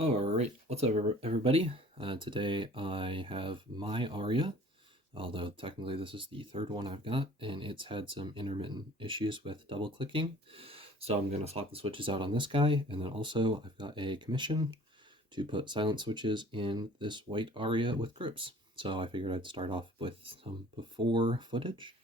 Alright, what's up everybody? Today I have my Aria, although technically this is the third one I've got, and it's had some intermittent issues with double clicking. So I'm going to swap the switches out on this guy, and then also I've got a commission to put silent switches in this white Aria with grips. So I figured I'd start off with some before footage.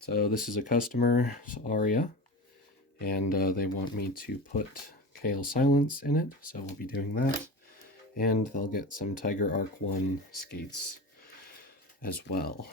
So this is a customer, Aria, and they want me to put Kailh silence in it, so we'll be doing that. And they'll get some Tiger Arc 1 skates as well.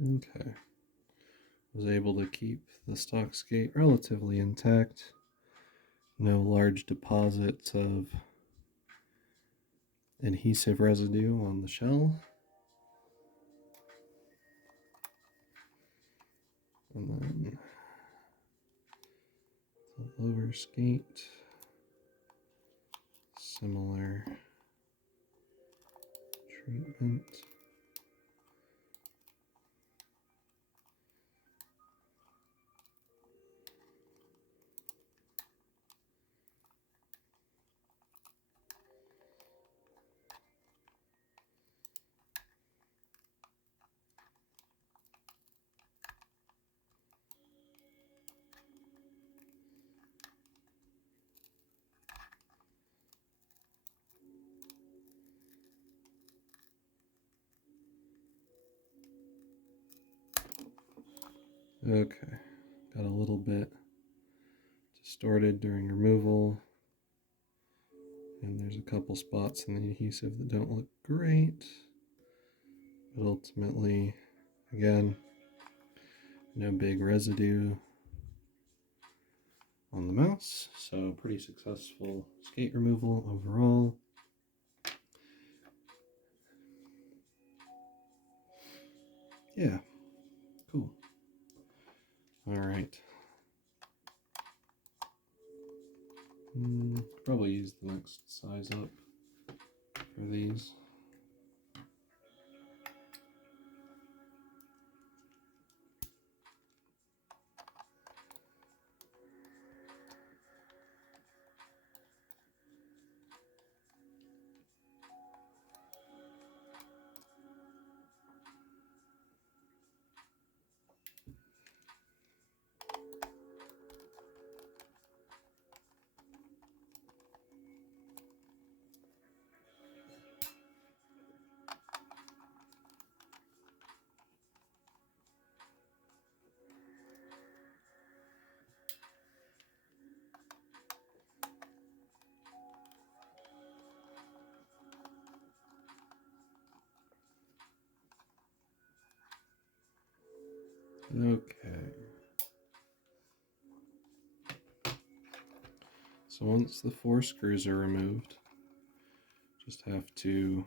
Okay, was able to keep the stock skate relatively intact. No large deposits of adhesive residue on the shell. And then the lower skate, similar treatment. Okay, got a little bit distorted during removal, and there's a couple spots in the adhesive that don't look great, but ultimately, again, no big residue on the mouse, so pretty successful skate removal overall. Yeah, cool. All right. Probably use the next size up for these. Okay. So once the 4 screws are removed, just have to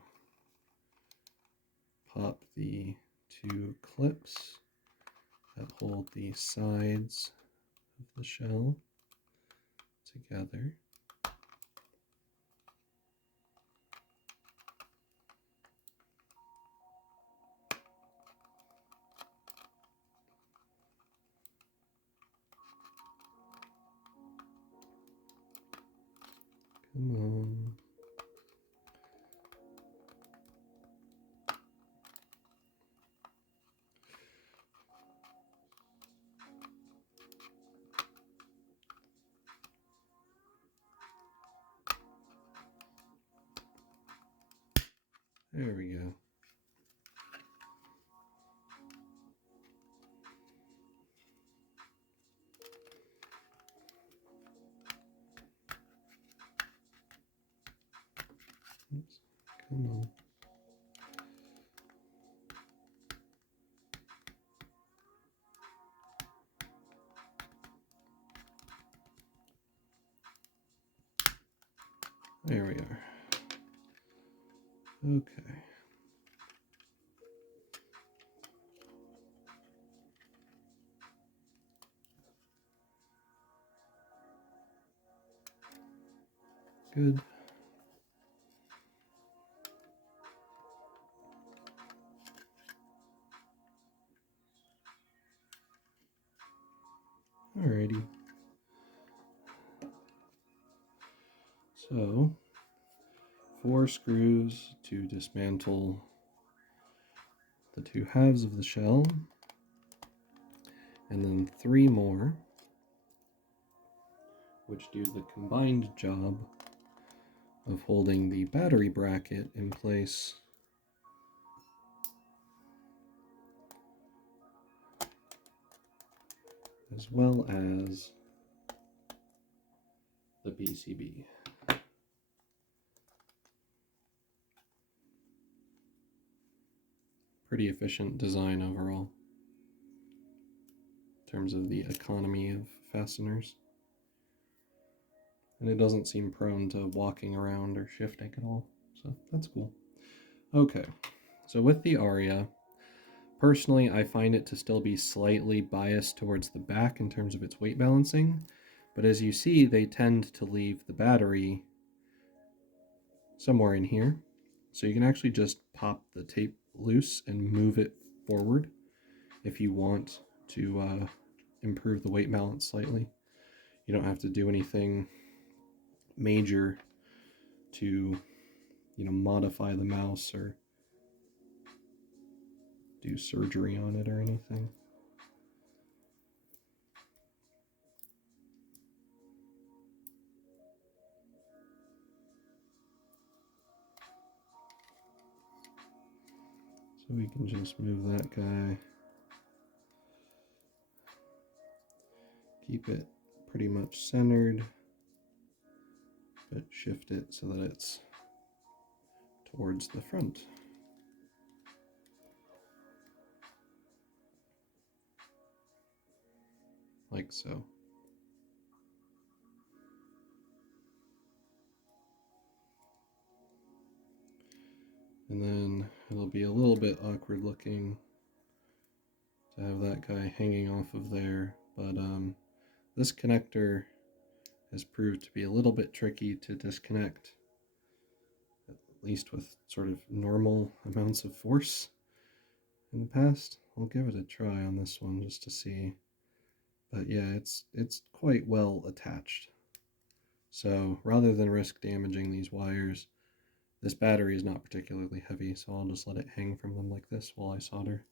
pop the 2 clips that hold the sides of the shell together. Come on. There we go. Oops, come on. There we are. Okay. Good. Alrighty. So, 4 screws to dismantle the 2 halves of the shell, and then 3 more, which do the combined job of holding the battery bracket in place as well as the PCB. Pretty efficient design overall in terms of the economy of fasteners. And it doesn't seem prone to walking around or shifting at all, so that's cool. Okay, so with the Aria, personally I find it to still be slightly biased towards the back in terms of its weight balancing, but as you see, they tend to leave the battery somewhere in here. So you can actually just pop the tape loose and move it forward if you want to improve the weight balance slightly. You don't have to do anything major to, modify the mouse or do surgery on it or anything. So we can just move that guy, keep it pretty much centered, but shift it so that it's towards the front. Like so. And then it'll be a little bit awkward looking to have that guy hanging off of there, but this connector has proved to be a little bit tricky to disconnect, at least with sort of normal amounts of force in the past. I'll give it a try on this one just to see. But yeah, it's quite well attached. So rather than risk damaging these wires, this battery is not particularly heavy, so I'll just let it hang from them like this while I solder.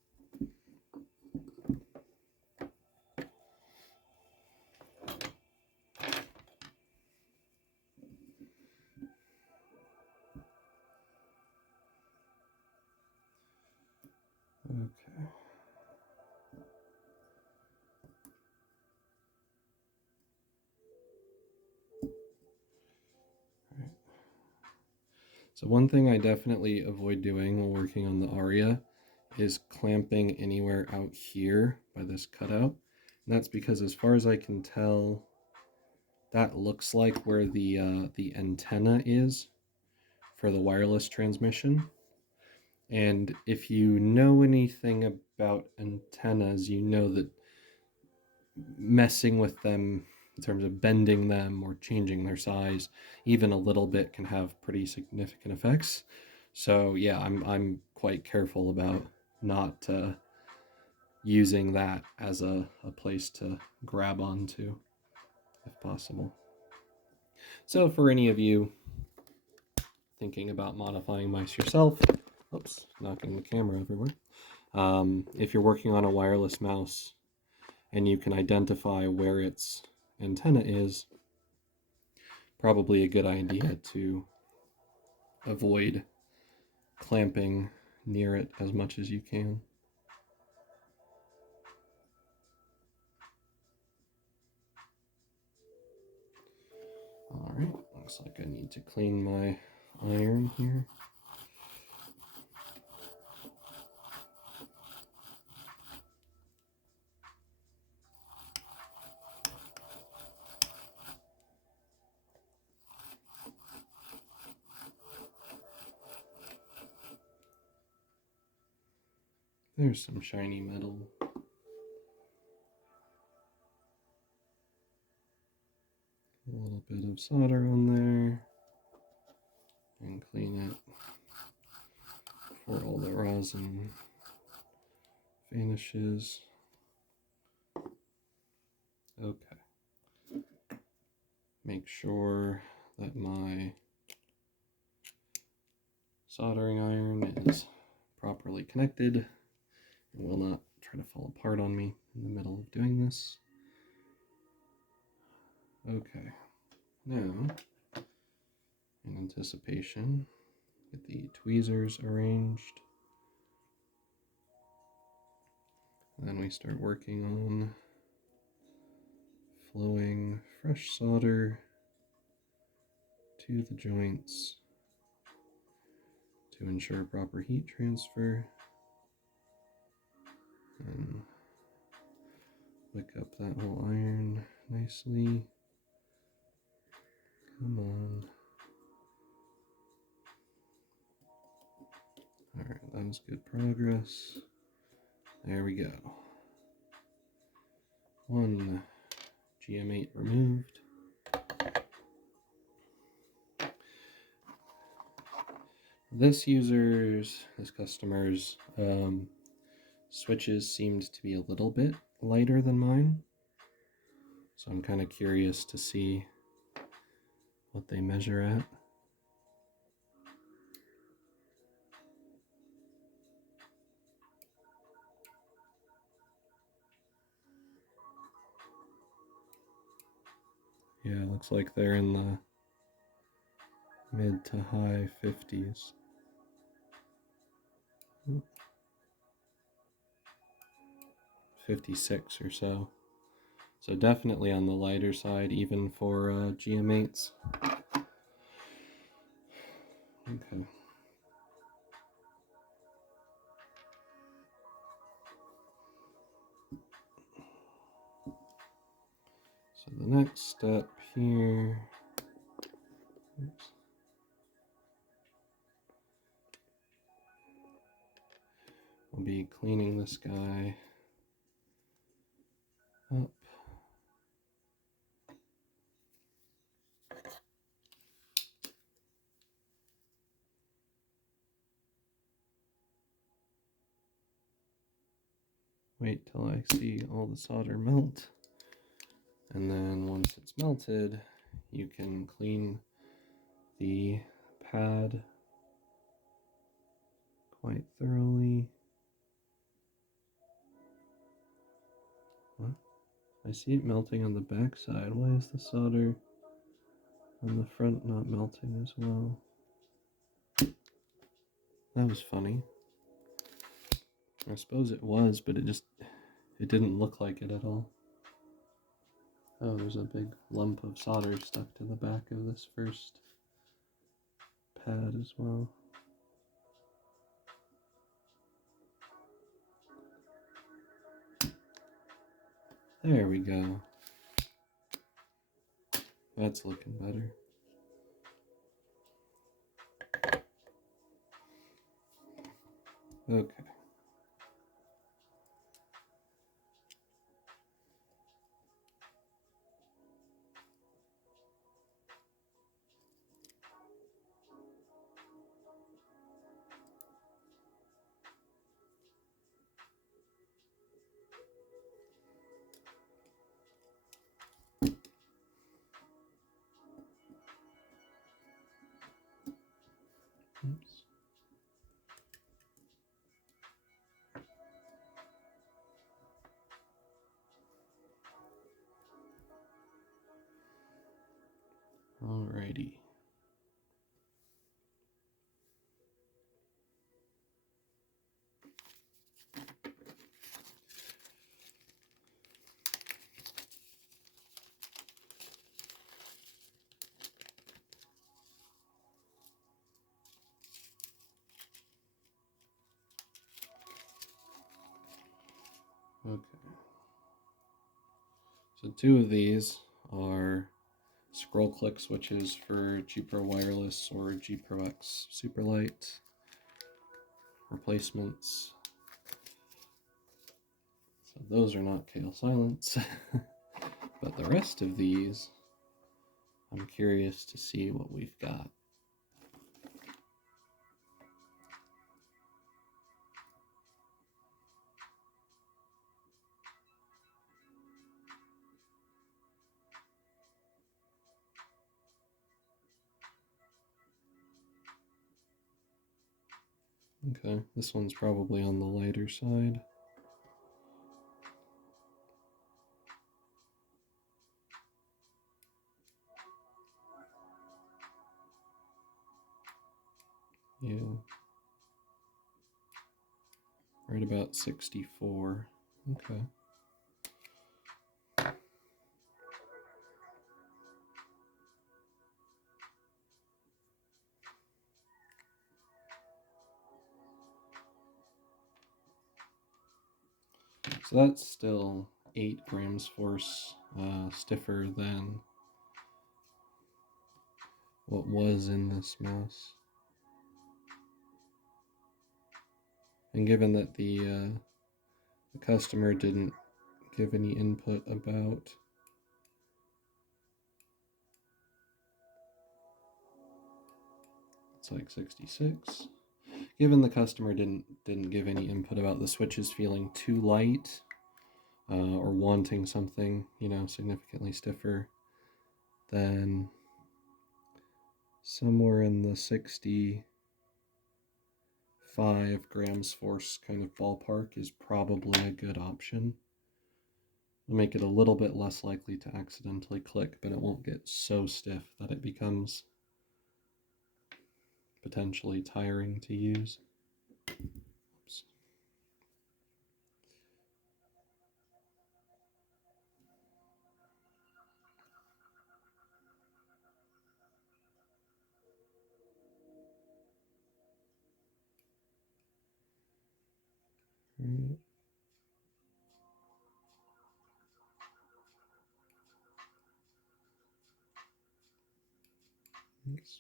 Okay. Alright. So one thing I definitely avoid doing while working on the Aria is clamping anywhere out here by this cutout. And that's because as far as I can tell, that looks like where the antenna is for the wireless transmission. And if you know anything about antennas, you know that messing with them in terms of bending them or changing their size, even a little bit, can have pretty significant effects. So yeah, I'm quite careful about not using that as a place to grab onto if possible. So for any of you thinking about modifying mice yourself, oops, knocking the camera everywhere. If you're working on a wireless mouse and you can identify where its antenna is, probably a good idea to avoid clamping near it as much as you can. All right, looks like I need to clean my iron here. There's some shiny metal. A little bit of solder on there. And clean it before all the rosin vanishes. Okay. Make sure that my soldering iron is properly connected and will not try to fall apart on me in the middle of doing this. Okay, now, in anticipation, get the tweezers arranged. And then we start working on flowing fresh solder to the joints to ensure proper heat transfer. And wick up that whole iron nicely. Come on. Alright, that was good progress. There we go. One GM8 removed. This customer's switches seemed to be a little bit lighter than mine. So I'm kind of curious to see what they measure at. Yeah, it looks like they're in the mid to high 50s. 56 or so. So definitely on the lighter side, even for GM8s. Okay. So the next step here, we'll be cleaning this guy up. Wait till I see all the solder melt. And then once it's melted, you can clean the pad quite thoroughly. What? I see it melting on the back side. Why is the solder on the front not melting as well? That was funny. I suppose it was, but it didn't look like it at all. Oh, there's a big lump of solder stuck to the back of this first pad as well. There we go. That's looking better. Okay. Oops. Alrighty. Okay. So two of these are scroll click switches for G Pro Wireless or G Pro X Superlight replacements. So those are not Kailh silents. But the rest of these, I'm curious to see what we've got. Okay, this one's probably on the lighter side. Yeah. Right about 64. Okay. So that's still 8 grams force stiffer than what was in this mouse. And given that the customer didn't give any input about it's like 66. Given the customer didn't give any input about the switches feeling too light or wanting something, significantly stiffer, then somewhere in the 65 grams force kind of ballpark is probably a good option. It'll make it a little bit less likely to accidentally click, but it won't get so stiff that it becomes potentially tiring to use. Oops. Right. Oops.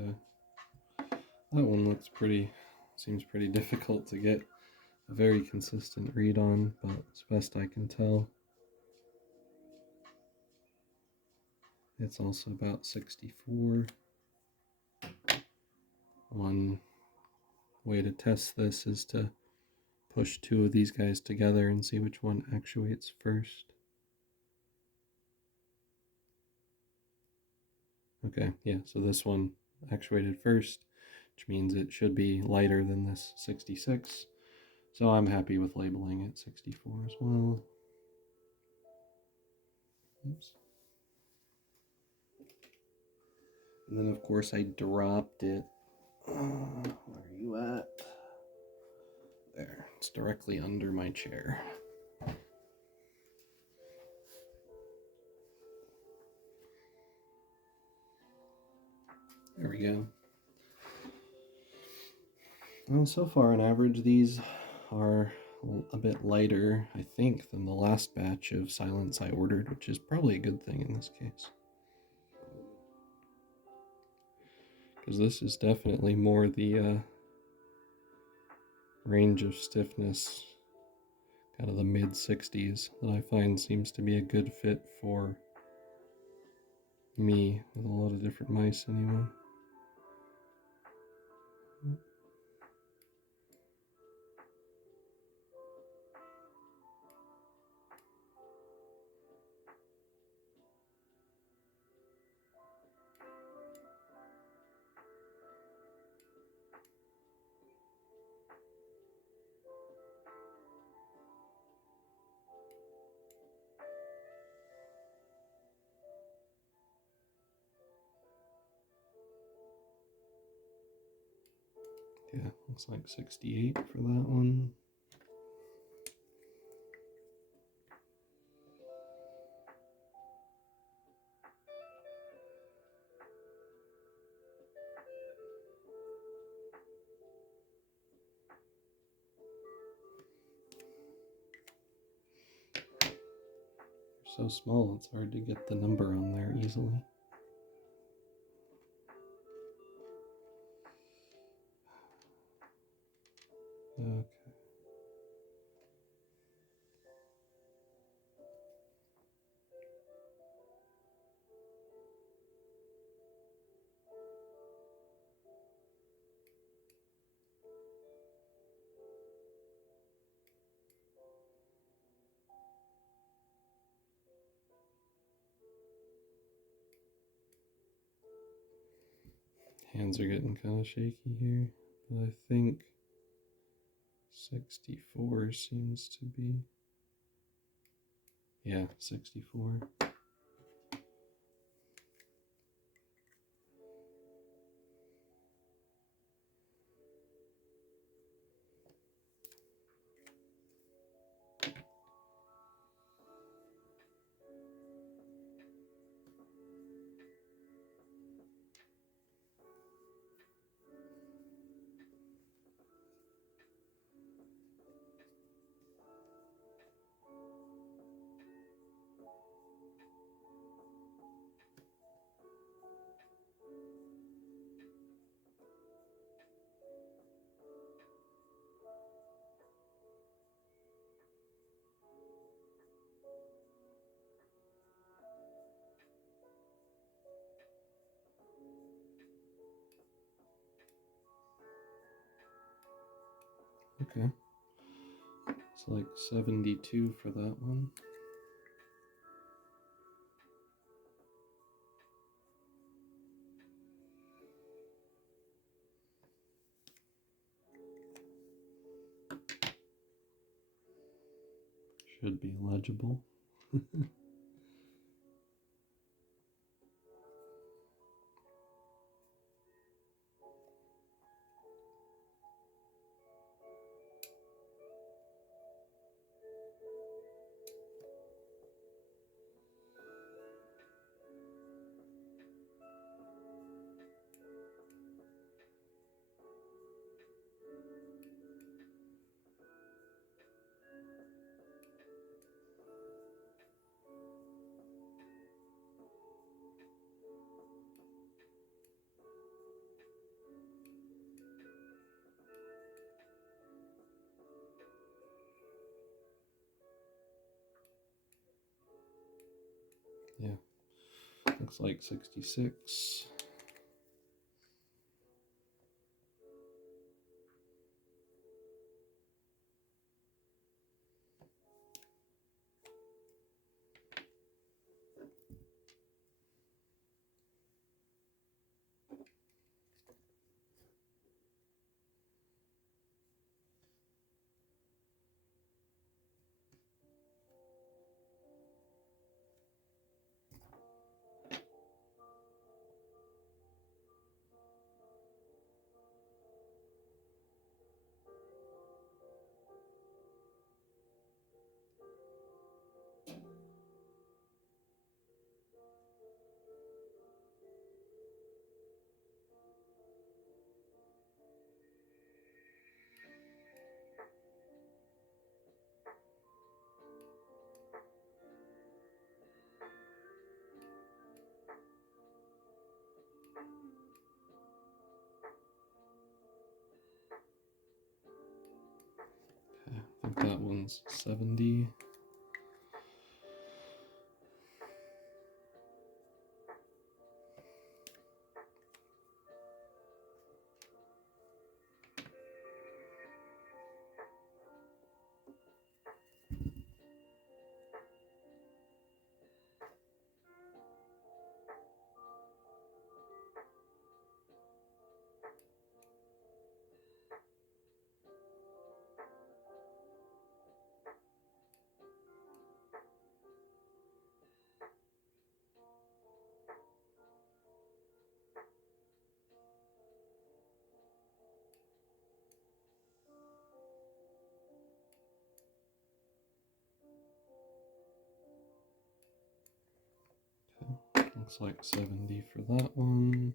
Okay. That one seems pretty difficult to get a very consistent read on, but as best I can tell, it's also about 64. One way to test this is to push two of these guys together and see which one actuates first. Okay, yeah, so this one actuated first, which means it should be lighter than this 66. So I'm happy with labeling it 64 as well. Oops. And then, of course, I dropped it. Where are you at? There, it's directly under my chair. Well, so far on average, these are a bit lighter, I think, than the last batch of silence I ordered, which is probably a good thing in this case. Because this is definitely more the range of stiffness, kind of the mid-60s, that I find seems to be a good fit for me with a lot of different mice anyway. Yeah, looks like 68 for that one. They're so small, it's hard to get the number on there easily. Okay. Hands are getting kind of shaky here, but I think 64 seems to be. Yeah, 64. Okay. It's like 72 for that one. Should be legible. Yeah, looks like 66. that one's 70. Looks like 70 for that one.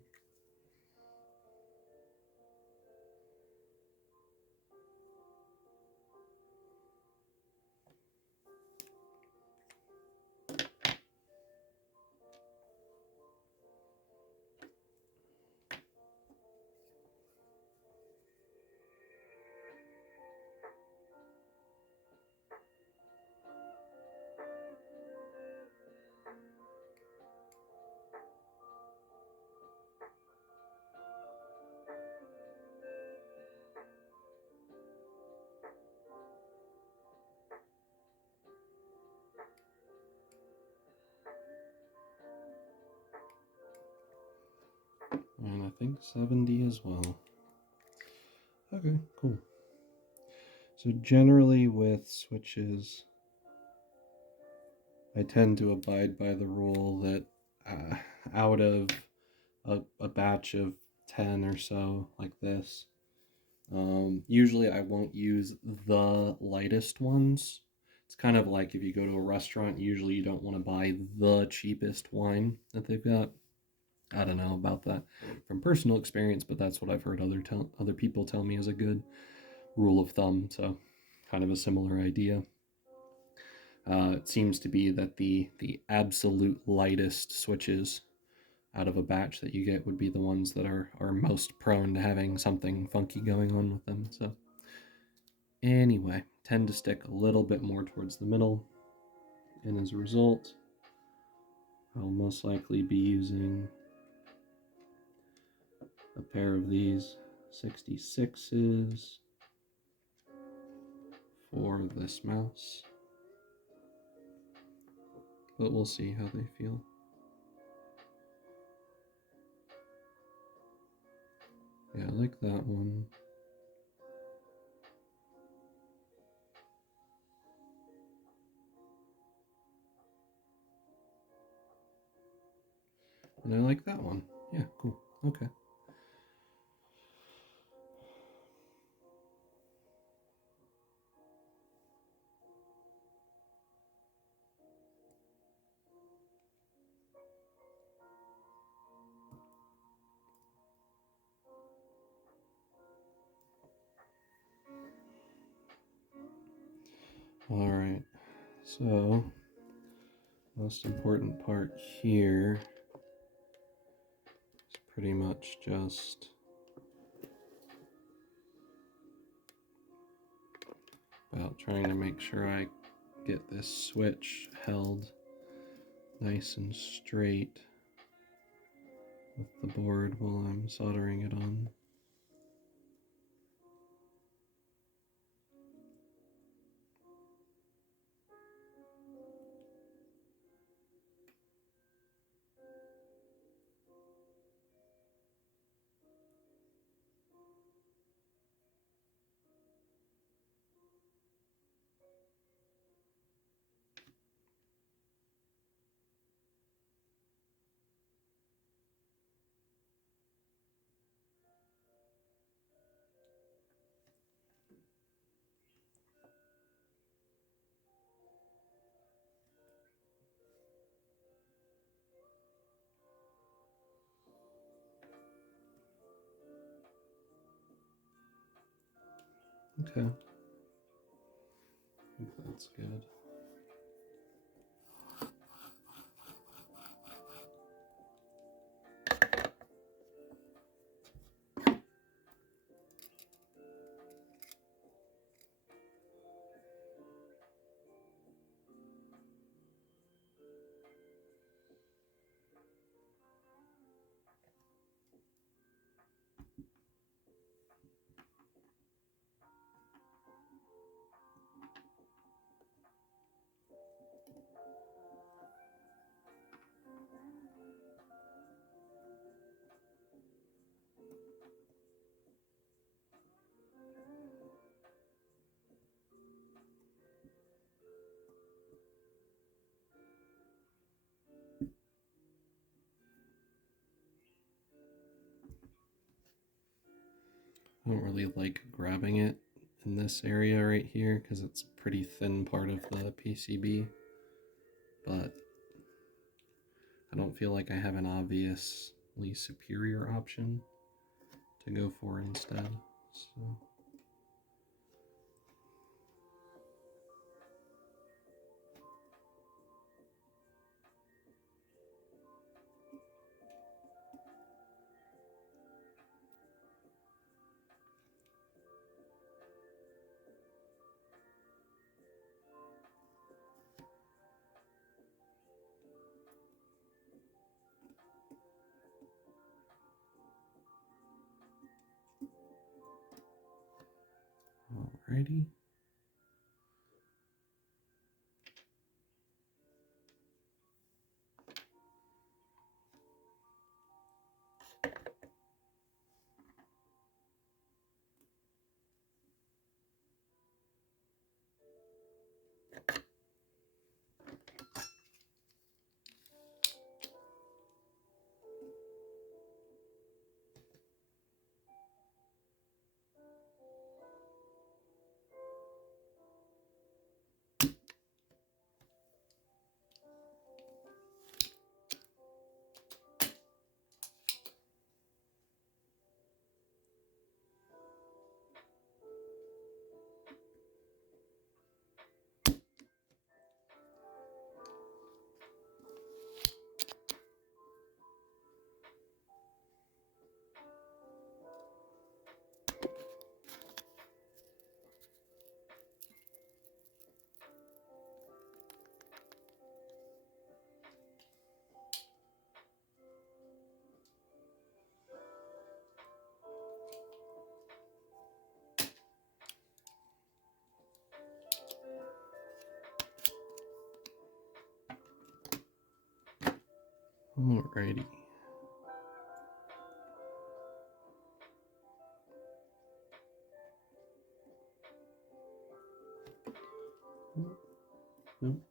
And I think 70 as well. Okay, cool. So generally with switches, I tend to abide by the rule that out of a batch of 10 or so like this, usually I won't use the lightest ones. It's kind of like if you go to a restaurant, usually you don't want to buy the cheapest wine that they've got. I don't know about that from personal experience, but that's what I've heard other people tell me is a good rule of thumb. So kind of a similar idea. It seems to be that the absolute lightest switches out of a batch that you get would be the ones that are most prone to having something funky going on with them. So anyway, tend to stick a little bit more towards the middle, and as a result, I'll most likely be using a pair of these 66s for this mouse, but we'll see how they feel. Yeah, I like that one. And I like that one. Yeah, cool. Okay. All right. So, most important part here is pretty much just about trying to make sure I get this switch held nice and straight with the board while I'm soldering it on. Okay. I think that's good. I don't really like grabbing it in this area right here because it's a pretty thin part of the PCB, but I don't feel like I have an obviously superior option to go for instead. So. Alrighty. Alrighty. Nope.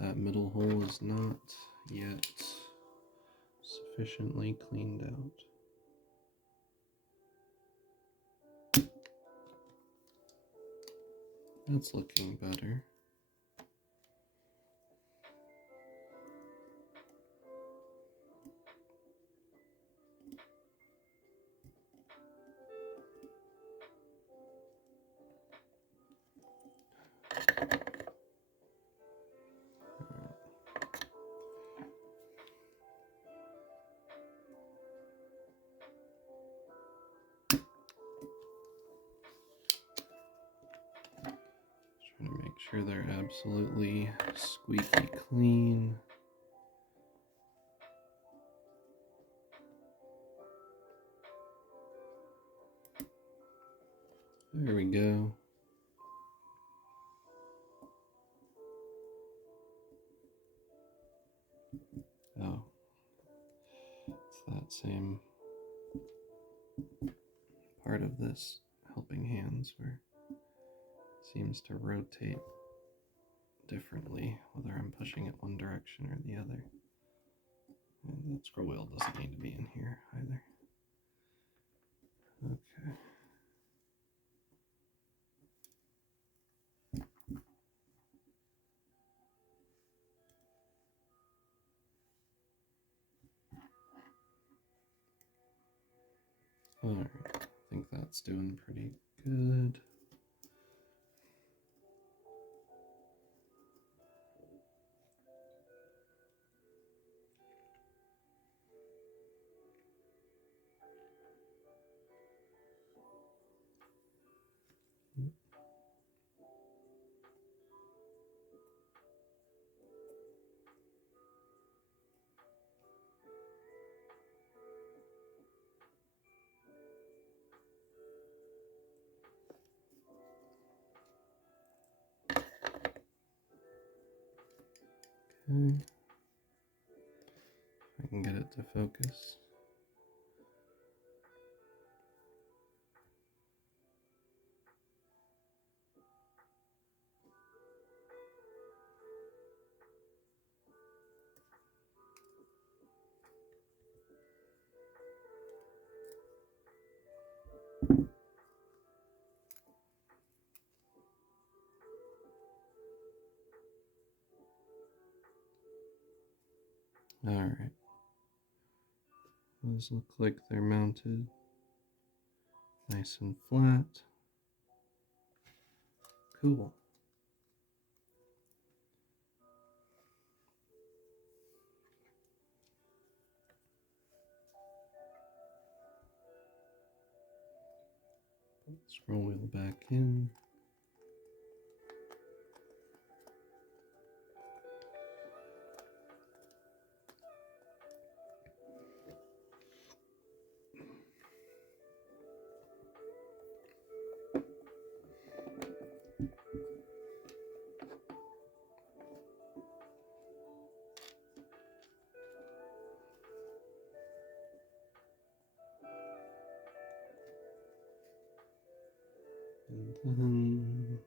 That middle hole is not yet sufficiently cleaned out. That's looking better. Trying to make sure they're absolutely squeaky clean. There we go. Oh, it's that same part of this helping hands where it seems to rotate differently, whether I'm pushing it one direction or the other. And that scroll wheel doesn't need to be in here either. Okay. Alright, I think that's doing pretty good. Okay. If I can get it to focus. Alright. Those look like they're mounted nice and flat. Cool. Put the scroll wheel back in. And then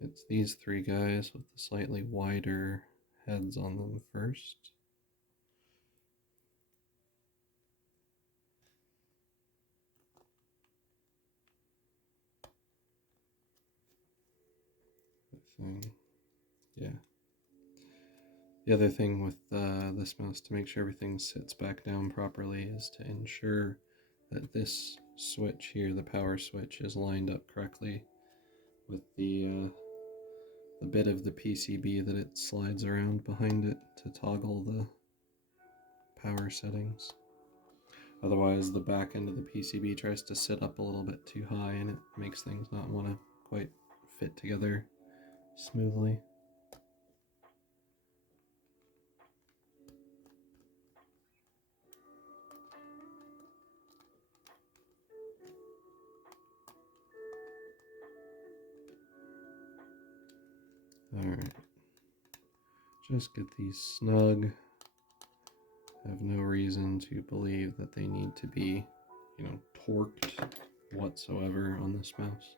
it's these three guys with the slightly wider heads on them first. Yeah. The other thing with this mouse to make sure everything sits back down properly is to ensure that this switch here, the power switch, is lined up correctly with the bit of the PCB that it slides around behind it to toggle the power settings. Otherwise, the back end of the PCB tries to sit up a little bit too high and it makes things not want to quite fit together smoothly. Alright, just get these snug. I have no reason to believe that they need to be, torqued whatsoever on this mouse.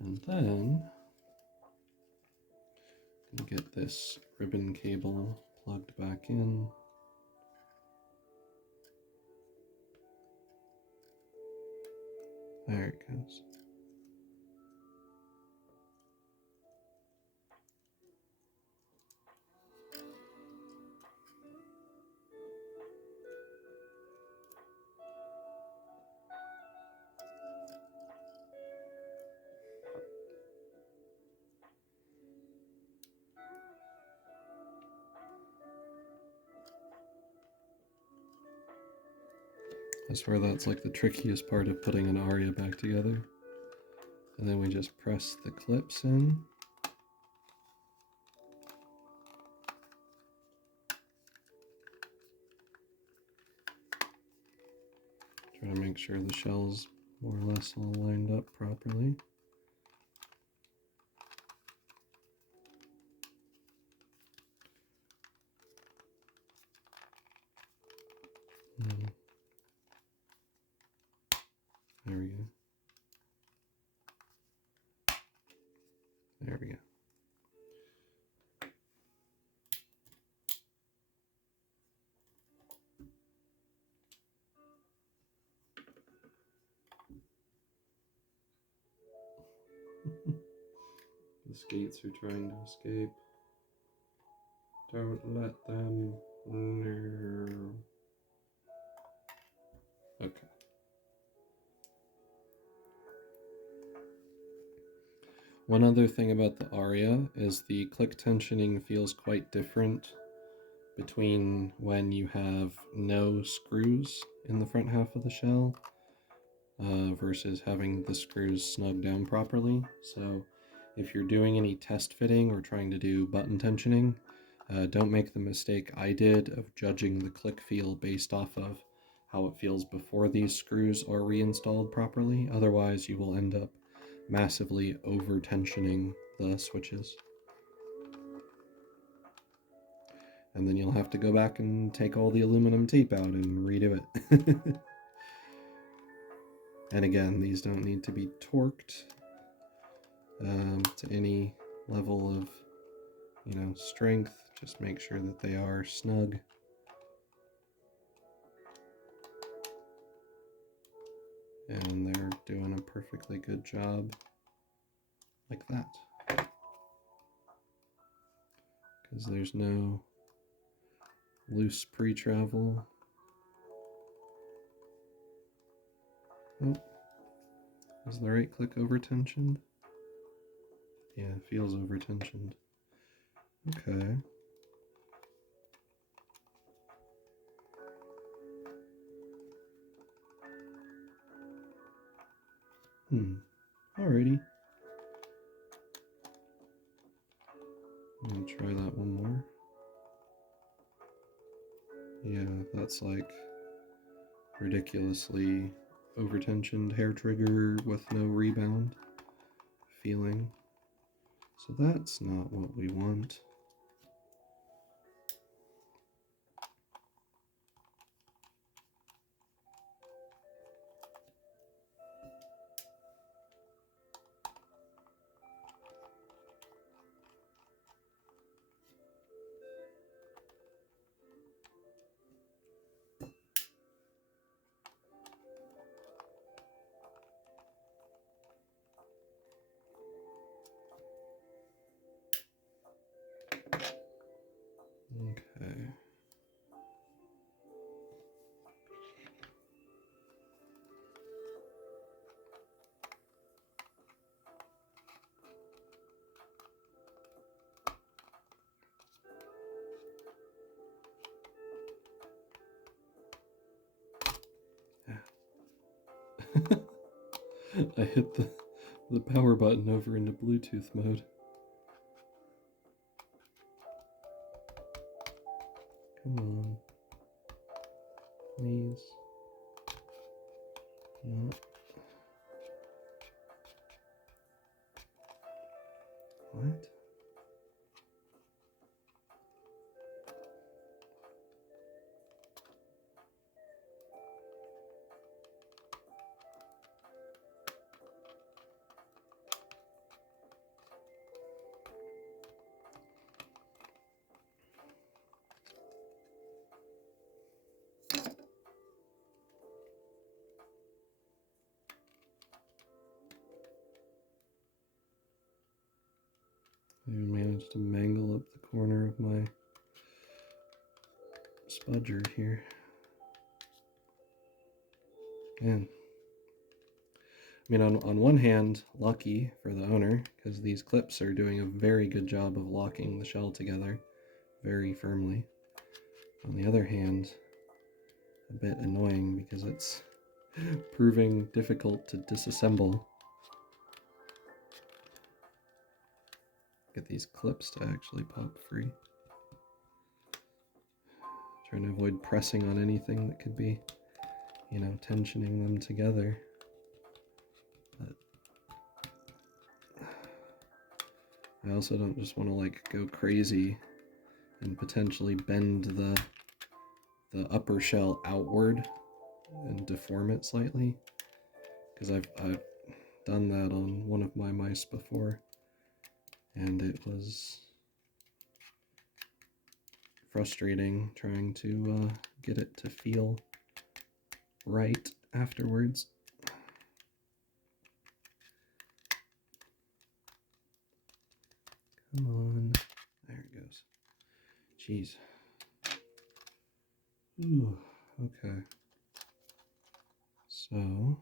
And then get this ribbon cable plugged back in. There it goes. I swear that's like the trickiest part of putting an Aria back together. And then we just press the clips in. Try to make sure the shell's more or less all lined up properly. There we go. There we go. The skates are trying to escape. Don't let them. No. Okay. One other thing about the Aria is the click tensioning feels quite different between when you have no screws in the front half of the shell versus having the screws snug down properly. So if you're doing any test fitting or trying to do button tensioning, don't make the mistake I did of judging the click feel based off of how it feels before these screws are reinstalled properly. Otherwise, you will end up massively over tensioning the switches. And then you'll have to go back and take all the aluminum tape out and redo it. And again, these don't need to be torqued to any level of, strength. Just make sure that they are snug. And they're doing a perfectly good job like that. because there's no loose pre-travel. Oh, is the right click over-tensioned? Yeah, it feels over-tensioned. Okay. Alrighty. I'm gonna try that one more. Yeah, that's like ridiculously over-tensioned hair trigger with no rebound feeling. So that's not what we want. Okay. I hit the power button over into Bluetooth mode. Come on. Please. No. What? I managed to mangle up the corner of my spudger here. Man. I mean, on one hand, lucky for the owner, because these clips are doing a very good job of locking the shell together very firmly. On the other hand, a bit annoying because it's proving difficult to disassemble. Get these clips to actually pop free. Trying to avoid pressing on anything that could be, you know, tensioning them together. But I also don't just want to like go crazy and potentially bend the upper shell outward and deform it slightly, because I've done that on one of my mice before, and it was frustrating trying to get it to feel right afterwards. Come on. There it goes. Jeez. Ooh, okay. So,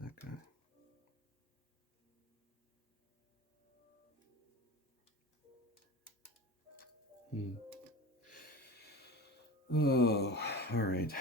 that guy. Oh, all right.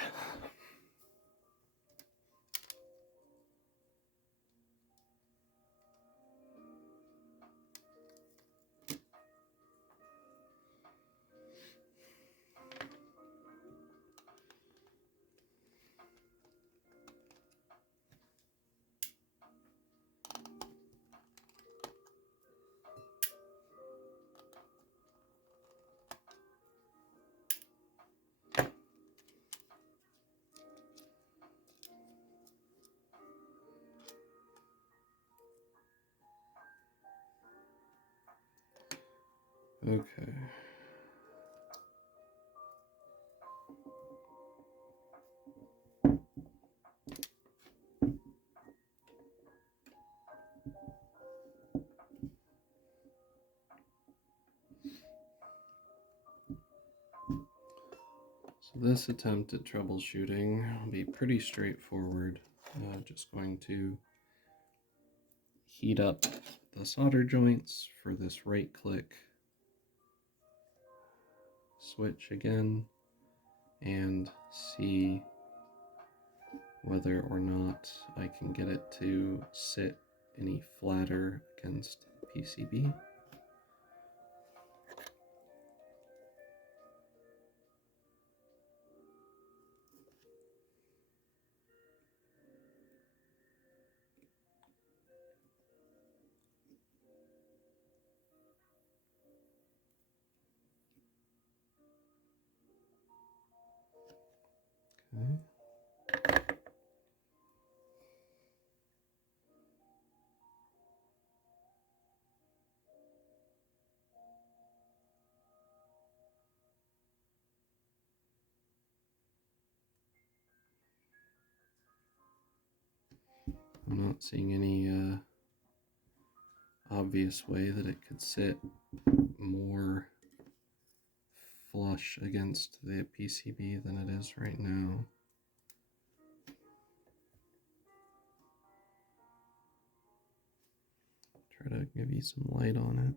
Okay. So this attempt at troubleshooting will be pretty straightforward. Just going to heat up the solder joints for this right click switch again and see whether or not I can get it to sit any flatter against the PCB. Okay. I'm not seeing any obvious way that it could sit more flush against the PCB than it is right now. Try to give you some light on it.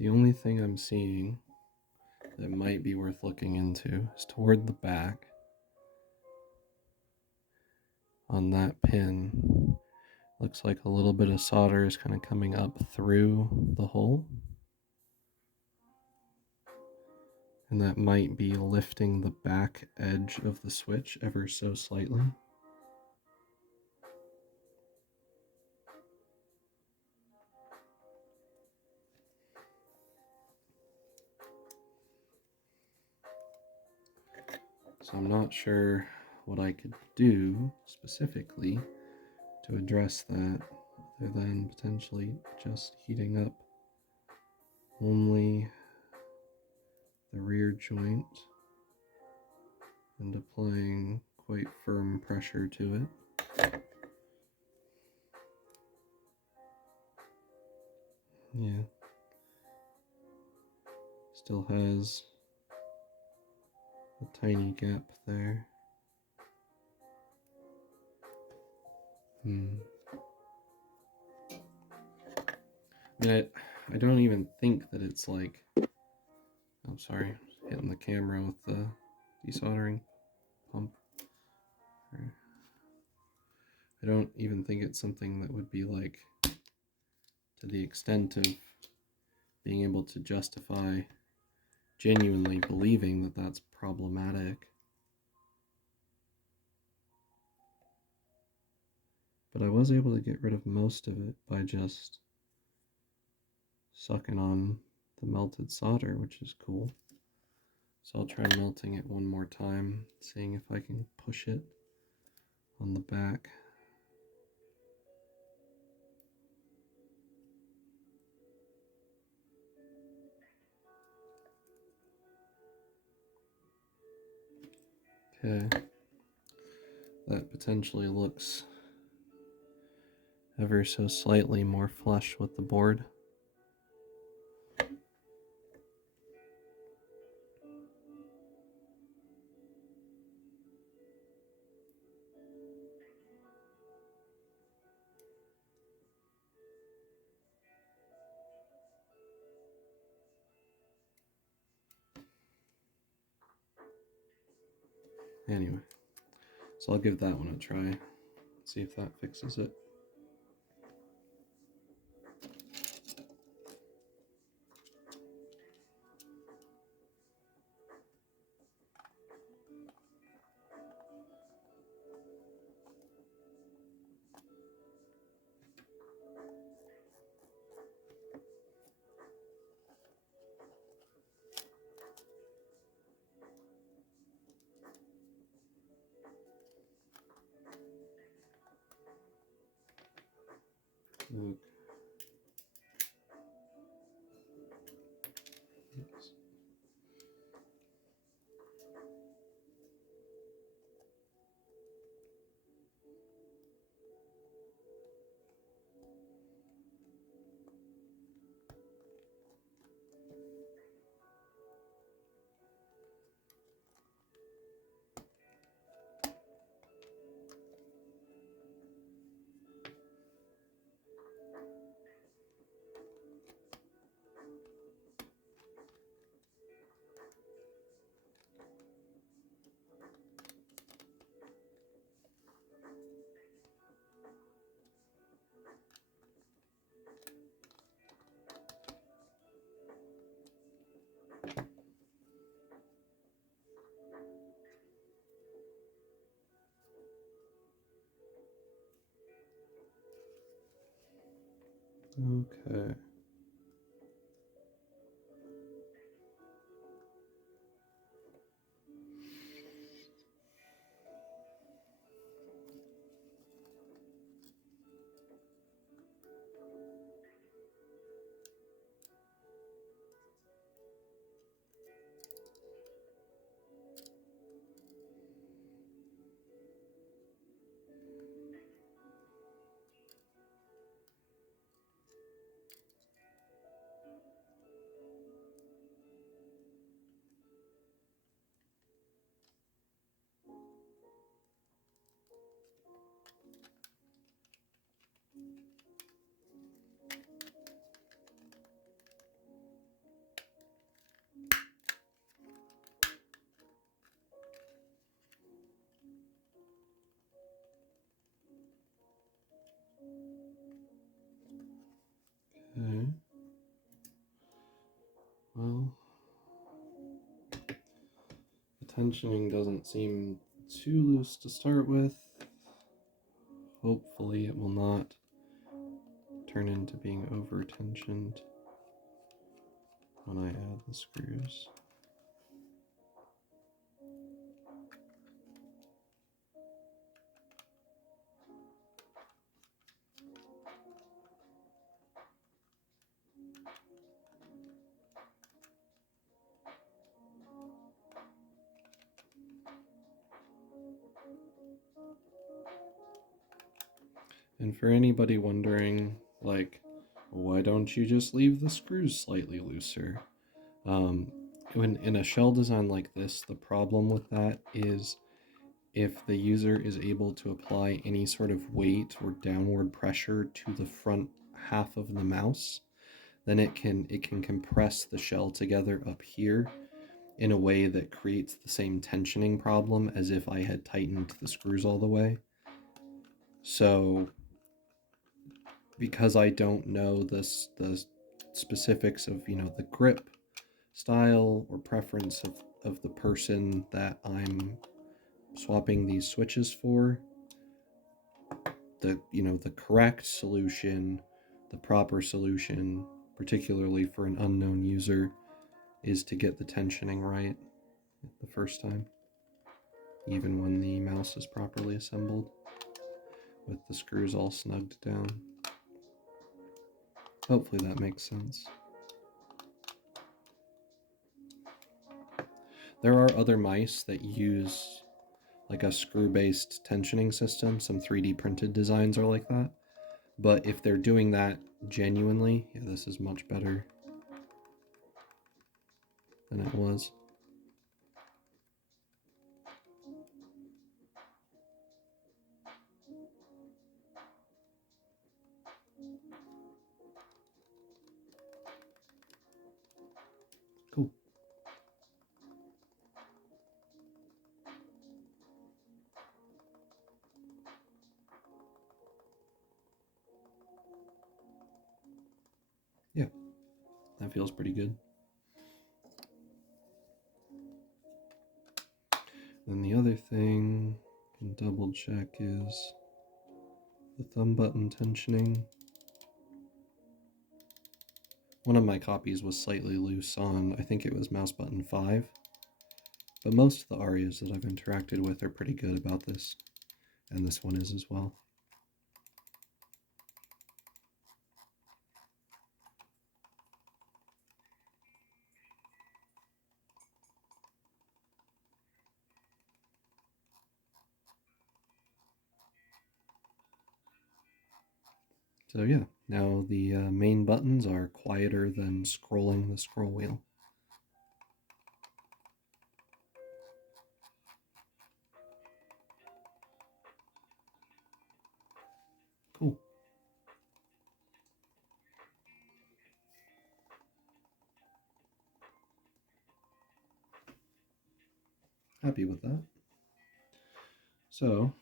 The only thing I'm seeing that might be worth looking into is toward the back on that pin. Looks like a little bit of solder is kind of coming up through the hole. And that might be lifting the back edge of the switch ever so slightly. So I'm not sure what I could do specifically to address that, other than potentially just heating up only the rear joint and applying quite firm pressure to it. Yeah. Still has a tiny gap there. I mean, I don't even think that it's like, I'm sorry, hitting the camera with the desoldering pump. I don't even think it's something that would be like to the extent of being able to justify genuinely believing that that's problematic. But I was able to get rid of most of it by just sucking on the melted solder, which is cool. So I'll try melting it one more time, seeing if I can push it on the back. Okay, that potentially looks ever so slightly more flush with the board. Anyway, so I'll give that one a try, see if that fixes it. Okay. Okay. Okay. Well, the tensioning doesn't seem too loose to start with. Hopefully it will not turn into being over tensioned when I add the screws. And for anybody wondering, like, why don't you just leave the screws slightly looser? When in a shell design like this, the problem with that is if the user is able to apply any sort of weight or downward pressure to the front half of the mouse, then it can compress the shell together up here in a way that creates the same tensioning problem as if I had tightened the screws all the way. So because I don't know the specifics of the grip style or preference of the person that I'm swapping these switches for, the correct solution, the proper solution, particularly for an unknown user, is to get the tensioning right the first time, even when the mouse is properly assembled with the screws all snugged down. Hopefully that makes sense. There are other mice that use like a screw-based tensioning system. Some 3D printed designs are like that. But if they're doing that genuinely, yeah, this is much better than it was. Cool. Yeah, that feels pretty good. Then the other thing I can double check is the thumb button tensioning. One of my copies was slightly loose on, I think it was mouse button 5, but most of the Arias that I've interacted with are pretty good about this, and this one is as well. So yeah, now the main buttons are quieter than scrolling the scroll wheel. Cool. Happy with that. So,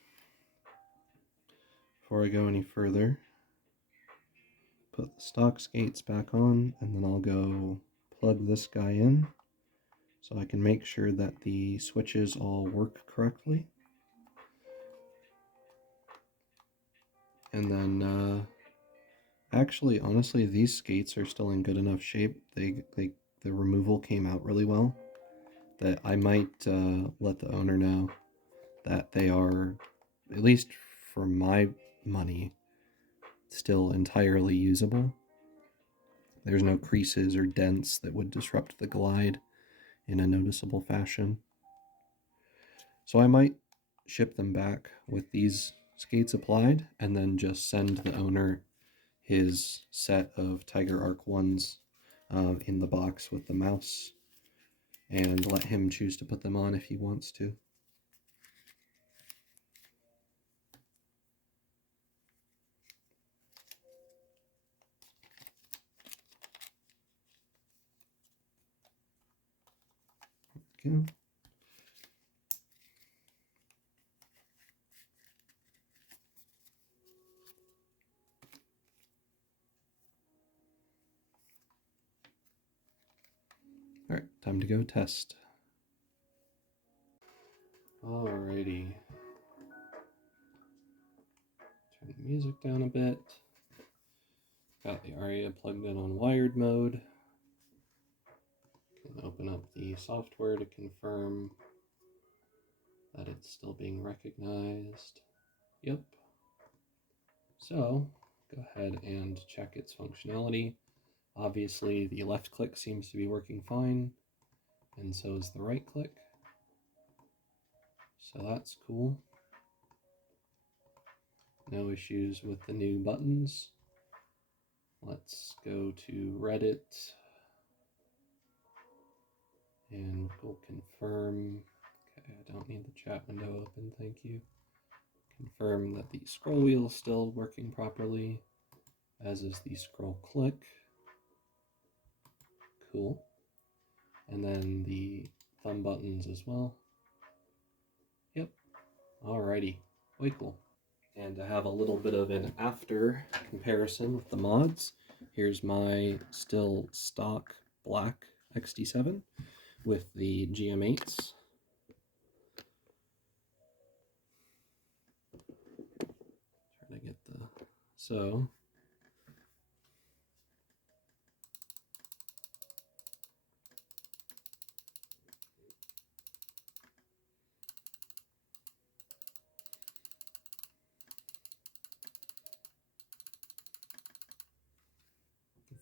before I go any further, put the stock skates back on, and then I'll go plug this guy in so I can make sure that the switches all work correctly. And then Actually, honestly, these skates are still in good enough shape. The removal came out really well that I might let the owner know that they are, at least for my money, still entirely usable. There's no creases or dents that would disrupt the glide in a noticeable fashion. So I might ship them back with these skates applied and then just send the owner his set of Tiger Arc 1s in the box with the mouse and let him choose to put them on if he wants to. Okay. All right, time to go test. Alrighty. Turn the music down a bit. Got the Aria plugged in on wired mode. Can open up the software to confirm that it's still being recognized. Yep. So go ahead and check its functionality. Obviously, the left click seems to be working fine, and so is the right click. So that's cool. No issues with the new buttons. Let's go to Reddit and we'll confirm. Okay, I don't need the chat window open, thank you. Confirm that the scroll wheel is still working properly, as is the scroll click. Cool. And then the thumb buttons as well. Yep. Alrighty. Way cool. And to have a little bit of an after comparison with the mods, here's my still stock black XD7 with the GM8s. Trying to get the... So...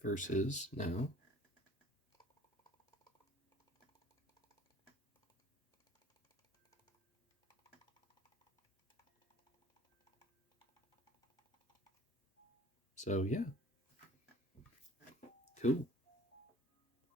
versus now. So yeah, cool.